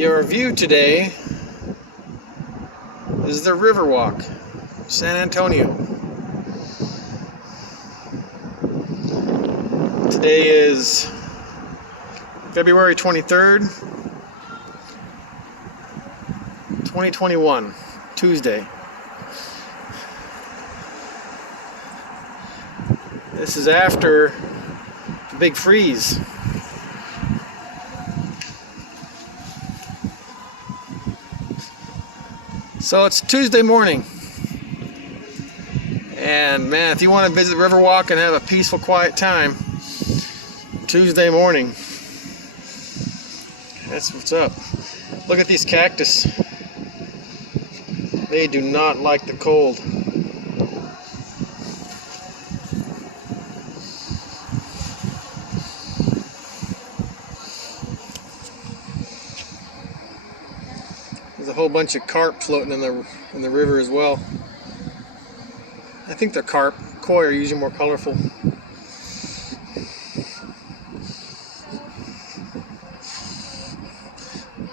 Your view today is the Riverwalk, San Antonio. Today is February 23rd, 2021, Tuesday. This is after the big freeze. So it's Tuesday morning, and man, if you want to visit Riverwalk and have a peaceful, quiet time, Tuesday morning, that's what's up. Look at these cactus. They do not like the cold. There's a whole bunch of carp floating in the river as well. I think they're carp. Koi are usually more colorful.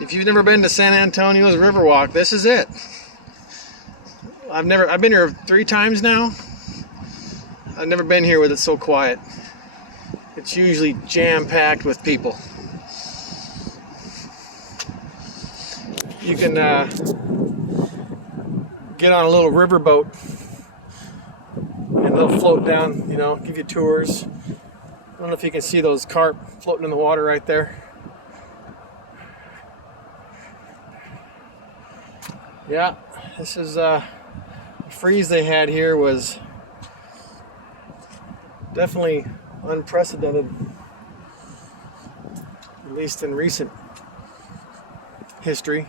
If you've never been to San Antonio's Riverwalk, this is it. I've been here 3 times now. I've never been here with it so quiet. It's usually jam-packed with people. You can get on a little riverboat and they'll float down, give you tours. I don't know if you can see those carp floating in the water right there. Yeah, this is the freeze they had here was definitely unprecedented, at least in recent history.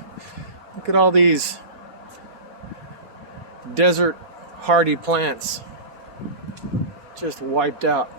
Look at all these desert hardy plants just wiped out.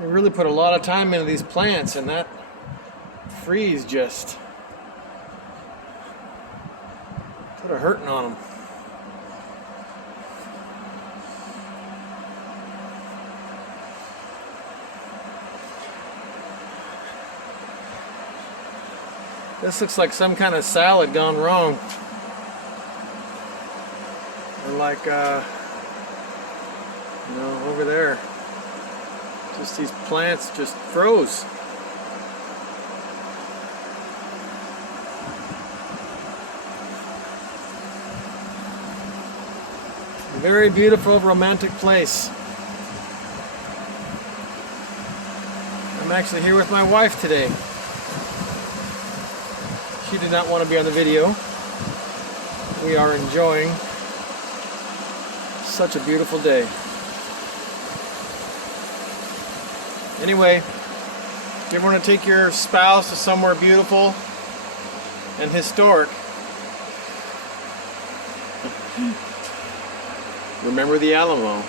They really put a lot of time into these plants, and that freeze just put a hurting on them. This looks like some kind of salad gone wrong. Or like, over there. Just these plants just froze. A very beautiful, romantic place. I'm actually here with my wife today. She did not want to be on the video. We are enjoying such a beautiful day. Anyway, if you ever want to take your spouse to somewhere beautiful and historic, remember the Alamo.